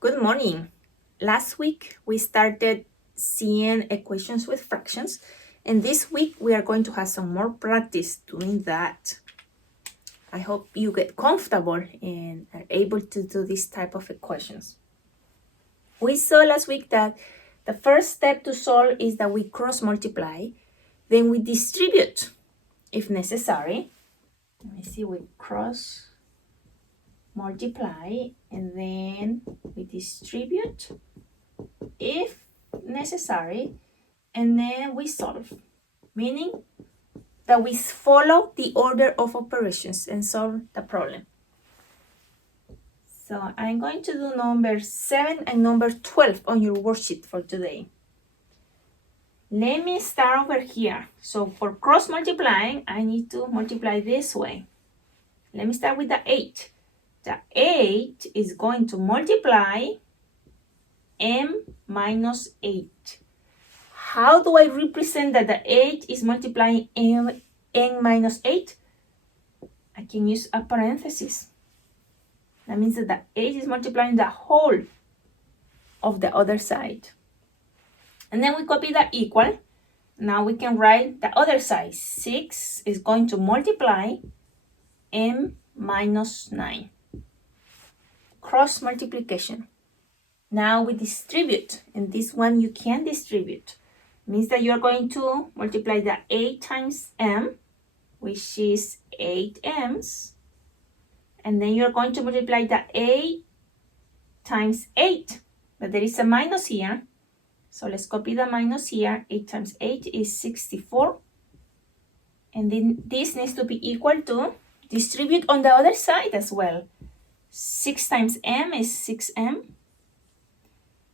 Good morning. Last week we started seeing equations with fractions, and this week we are going to have some more practice doing that. I hope you get comfortable and are able to do this type of equations. We saw last week that the first step to solve is that we cross multiply, then we distribute if necessary. Let me see, we cross multiply and then we distribute if necessary, and then we solve, meaning that we follow the order of operations and solve the problem. So I'm going to do number 7 and number 12 on your worksheet for today. Let me start over here. So for cross multiplying, I need to multiply this way. Let me start with the 8. The 8 is going to multiply m minus 8. How do I represent that the 8 is multiplying n minus 8? I can use a parenthesis. That means that the 8 is multiplying the whole of the other side. And then we copy the equal. Now we can write the other side. 6 is going to multiply m minus 9. Cross multiplication. Now we distribute, and this one you can distribute. Means that you're going to multiply the 8 times m, which is 8 m's, and then you're going to multiply the 8 times 8, but there is a minus here, so let's copy the minus here. 8 times 8 is 64, and then this needs to be equal to, distribute on the other side as well. 6 times m is 6m,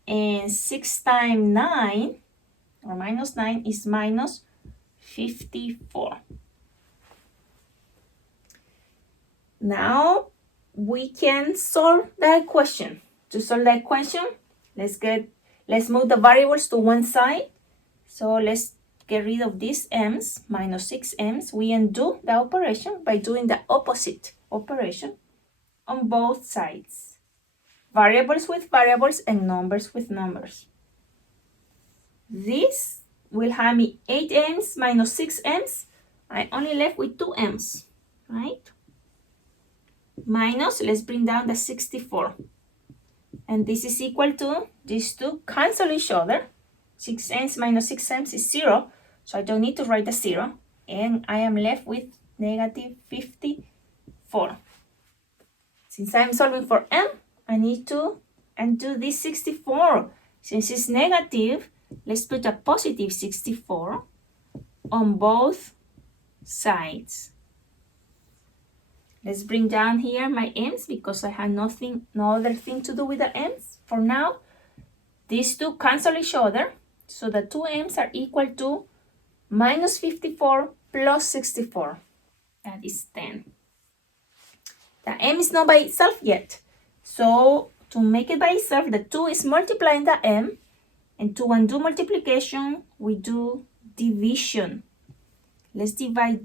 and 6 times 9, or minus 9, is minus 54. Now we can solve the equation. To solve the equation, let's move the variables to one side. So let's get rid of these m's, minus 6m's. We undo the operation by doing the opposite operation on both sides. Variables with variables and numbers with numbers. This will have me 8m's minus 6m's. I only left with 2m's, right? Minus, let's bring down the 64. And this is equal to, these two cancel each other. 6m's minus 6m's is 0, so I don't need to write the 0. And I am left with negative 54. Since I'm solving for m, I need to undo this 64. Since it's negative, let's put a positive 64 on both sides. Let's bring down here my m's because I have no other thing to do with the m's. For now, these two cancel each other, so the two m's are equal to minus 54 plus 64. That is 10. The m is not by itself yet. So to make it by itself, the 2 is multiplying the m. And to undo multiplication, we do division. Let's divide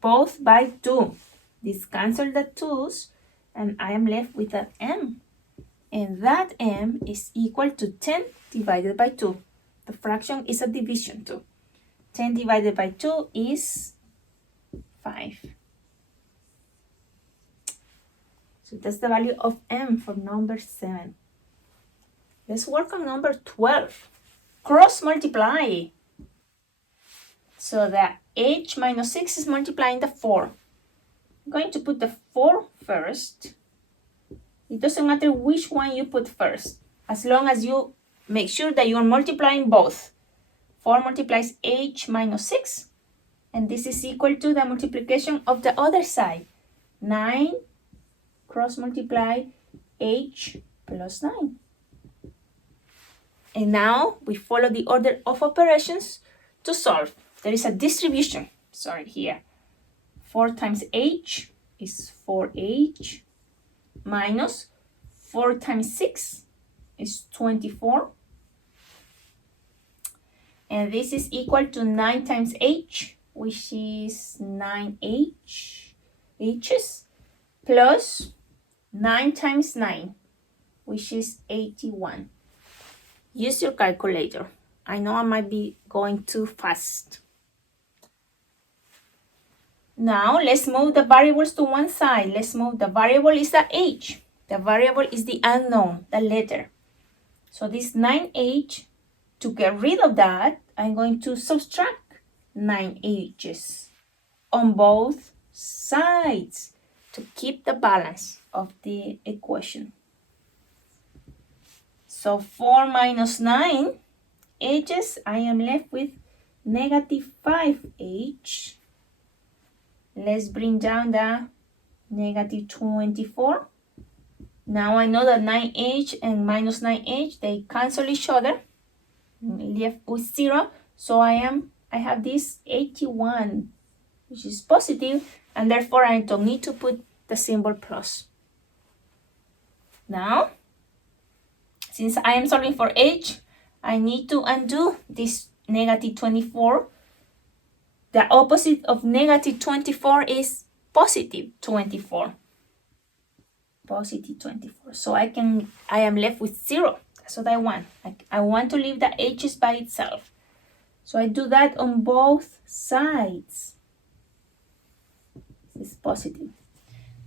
both by 2. This cancels the 2's, and I am left with an m. And that m is equal to 10 divided by 2. The fraction is a division too. 10 divided by 2 is 5. So that's the value of m for number 7. Let's work on number 12. Cross multiply. So the h minus 6 is multiplying the 4. I'm going to put the 4 first. It doesn't matter which one you put first, as long as you make sure that you are multiplying both. 4 multiplies h minus 6, and this is equal to the multiplication of the other side. 9 cross multiply h plus 9. And now we follow the order of operations to solve. There is a distribution, sorry, here. 4 times h is 4h minus 4 times 6 is 24. And this is equal to 9 times h, which is 9h's, plus 9 times 9, which is 81. Use your calculator. I know I might be going too fast. Now let's move the variables to one side. Let's move the variable is the age. The variable is the unknown, the letter. So this 9h, to get rid of that, I'm going to subtract 9h's on both sides to keep the balance of the equation. So 4 minus 9 h's, I am left with negative 5h. Let's bring down the negative 24. Now I know that 9h and minus 9h, they cancel each other. Left with 0. So I have this 81, which is positive, and therefore I don't need to put the symbol plus. Now, since I am solving for h, I need to undo this negative 24. The opposite of negative 24 is positive 24. Positive 24. So I am left with 0. That's what I want. I want to leave the h's by itself. So I do that on both sides. This is positive.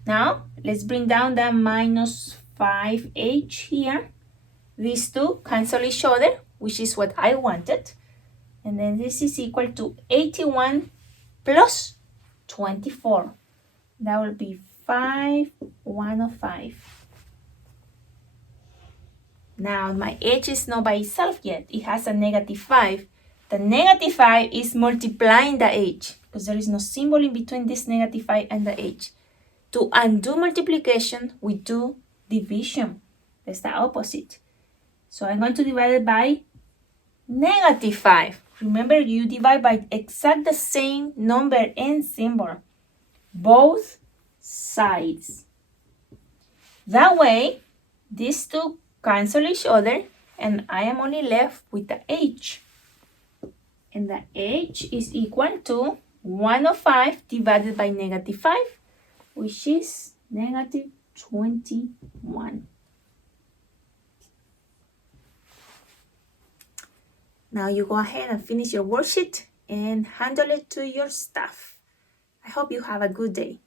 Now, let's bring down the minus 5h here. These two cancel each other, which is what I wanted. And then this is equal to 81 plus 24. That will be 105. Now, my h is not by itself yet. It has a negative 5. The negative 5 is multiplying the h, because there is no symbol in between this negative 5 and the h. To undo multiplication, we do division. That's the opposite. So I'm going to divide it by negative 5. Remember, you divide by exact the same number and symbol. Both sides. That way, these two cancel each other, and I am only left with the h. And the h is equal to 105 divided by negative 5, which is negative 21. Now you go ahead and finish your worksheet and handle it to your staff. I hope you have a good day.